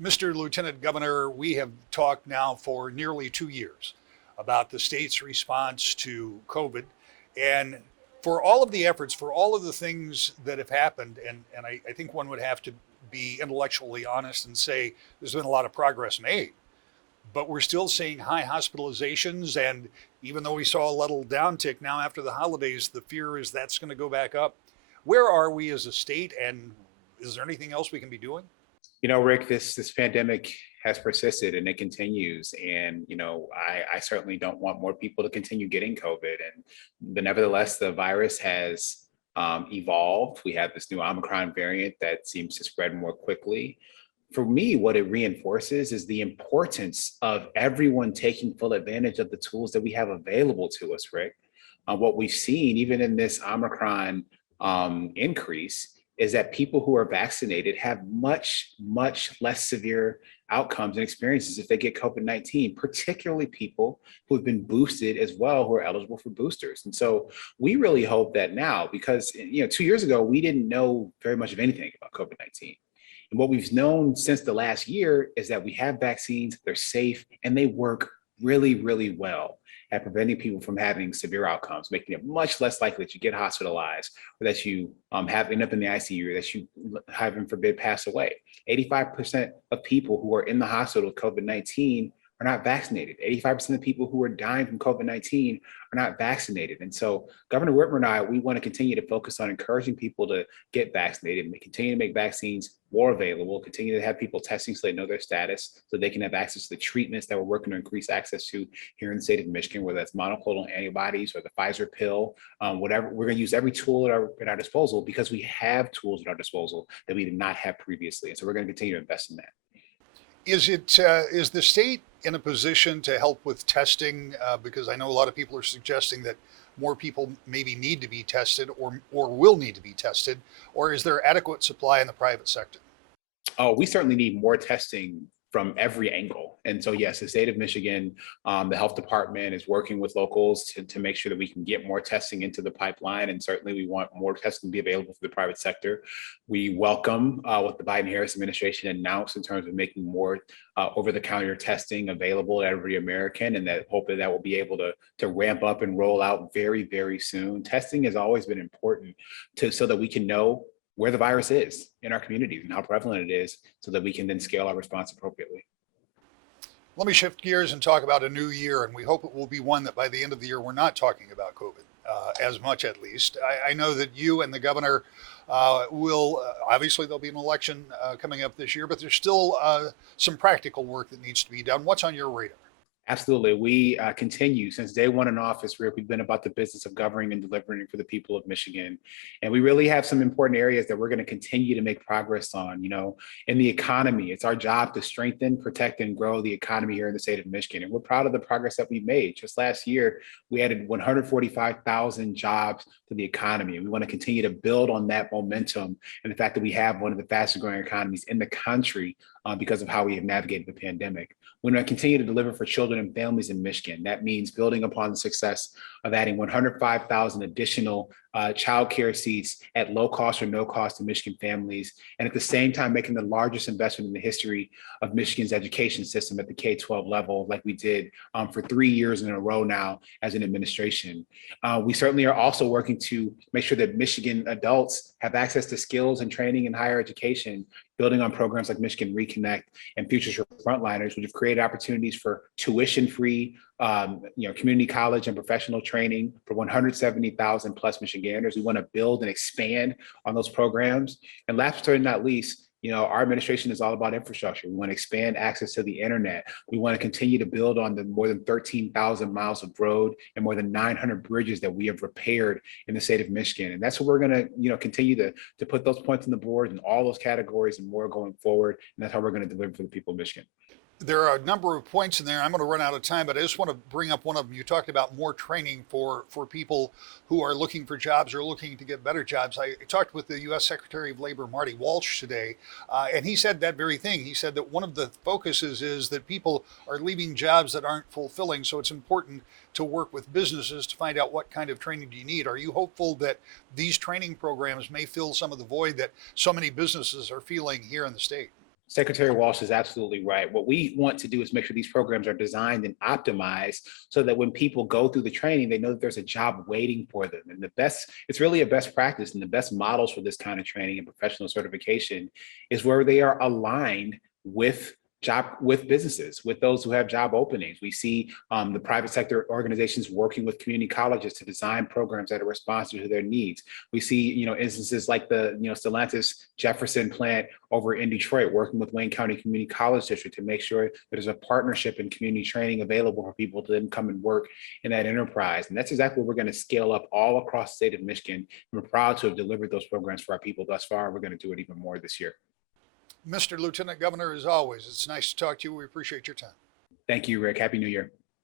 Mr. Lieutenant Governor, we have talked now for nearly 2 years about the state's response to COVID. And for all of the efforts, for all of the things that have happened, and I think one would have to be intellectually honest and say there's been a lot of progress made, but we're still seeing high hospitalizations. And even though we saw a little downtick now after the holidays, the fear is that's going to go back up. Where are we as a state, and is there anything else we can be doing? Rick, this pandemic has persisted and it continues. And I certainly don't want more people to continue getting COVID. But nevertheless, the virus has evolved. We have this new Omicron variant that seems to spread more quickly. For me, what it reinforces is the importance of everyone taking full advantage of the tools that we have available to us, Rick. What we've seen, even in this Omicron increase, is that people who are vaccinated have much, much less severe outcomes and experiences if they get COVID-19, particularly people who have been boosted as well, who are eligible for boosters. And so we really hope that now, because 2 years ago, we didn't know very much of anything about COVID-19. And what we've known since the last year is that we have vaccines, they're safe, and they work really, really well at preventing people from having severe outcomes, making it much less likely that you get hospitalized or that you have end up in the ICU or that you, heaven forbid, pass away. 85% of people who are in the hospital with COVID-19 are not vaccinated. 85% of people who are dying from COVID-19 are not vaccinated. And so Governor Whitmer and I, we want to continue to focus on encouraging people to get vaccinated and continue to make vaccines more available, continue to have people testing so they know their status, so they can have access to the treatments that we're working to increase access to here in the state of Michigan, whether that's monoclonal antibodies or the Pfizer pill, whatever. We're going to use every tool at our disposal because we have tools at our disposal that we did not have previously. And so we're going to continue to invest in that. Is the state in a position to help with testing? Because I know a lot of people are suggesting that more people maybe need to be tested or will need to be tested, or is there adequate supply in the private sector? Oh, we certainly need more testing from every angle. And so, yes, the state of Michigan, the health department is working with locals to make sure that we can get more testing into the pipeline. And certainly we want more testing to be available for the private sector. We welcome what the Biden-Harris administration announced in terms of making more over-the-counter testing available to every American, and that hopefully that will be able to ramp up and roll out very, very soon. Testing has always been important so that we can know where the virus is in our communities and how prevalent it is so that we can then scale our response appropriately. Let me shift gears and talk about a new year, and we hope it will be one that by the end of the year, we're not talking about COVID as much, at least. I know that you and the governor will, obviously there'll be an election coming up this year, but there's still some practical work that needs to be done. What's on your radar? Absolutely. We continue since day one in office, Rick. We've been about the business of governing and delivering for the people of Michigan. And we really have some important areas that we're going to continue to make progress on. In the economy, it's our job to strengthen, protect, and grow the economy here in the state of Michigan. And we're proud of the progress that we've made. Just last year, we added 145,000 jobs to the economy. And we want to continue to build on that momentum and the fact that we have one of the fastest growing economies in the country because of how we have navigated the pandemic. We're going to continue to deliver for children and families in Michigan. That means building upon the success of adding 105,000 additional child care seats at low cost or no cost to Michigan families, and at the same time making the largest investment in the history of Michigan's education system at the K-12 level, like we did for 3 years in a row now as an administration. We certainly are also working to make sure that Michigan adults have access to skills and training in higher education, building on programs like Michigan Reconnect and Futures for Frontliners, which have created opportunities for tuition-free community college and professional training for 170,000 plus Michiganders. We want to build and expand on those programs. And last but certainly not least, our administration is all about infrastructure. We want to expand access to the internet. We want to continue to build on the more than 13,000 miles of road and more than 900 bridges that we have repaired in the state of Michigan. And that's what we're going to, continue to put those points on the board in all those categories and more going forward. And that's how we're going to deliver for the people of Michigan. There are a number of points in there. I'm going to run out of time, but I just want to bring up one of them. You talked about more training for people who are looking for jobs or looking to get better jobs. I talked with the U.S. Secretary of Labor, Marty Walsh, today, and he said that very thing. He said that one of the focuses is that people are leaving jobs that aren't fulfilling, so it's important to work with businesses to find out what kind of training do you need. Are you hopeful that these training programs may fill some of the void that so many businesses are feeling here in the state? Secretary Walsh is absolutely right. What we want to do is make sure these programs are designed and optimized so that when people go through the training, they know that there's a job waiting for them. And it's really a best practice, and the best models for this kind of training and professional certification is where they are aligned with businesses, with those who have job openings. We see the private sector organizations working with community colleges to design programs that are responsive to their needs. We see, instances like the, Stellantis Jefferson plant over in Detroit, working with Wayne County Community College District to make sure there's a partnership and community training available for people to then come and work in that enterprise. And that's exactly what we're going to scale up all across the state of Michigan. And we're proud to have delivered those programs for our people thus far. We're going to do it even more this year. Mr. Lieutenant Governor, as always, it's nice to talk to you. We appreciate your time. Thank you, Rick. Happy New Year.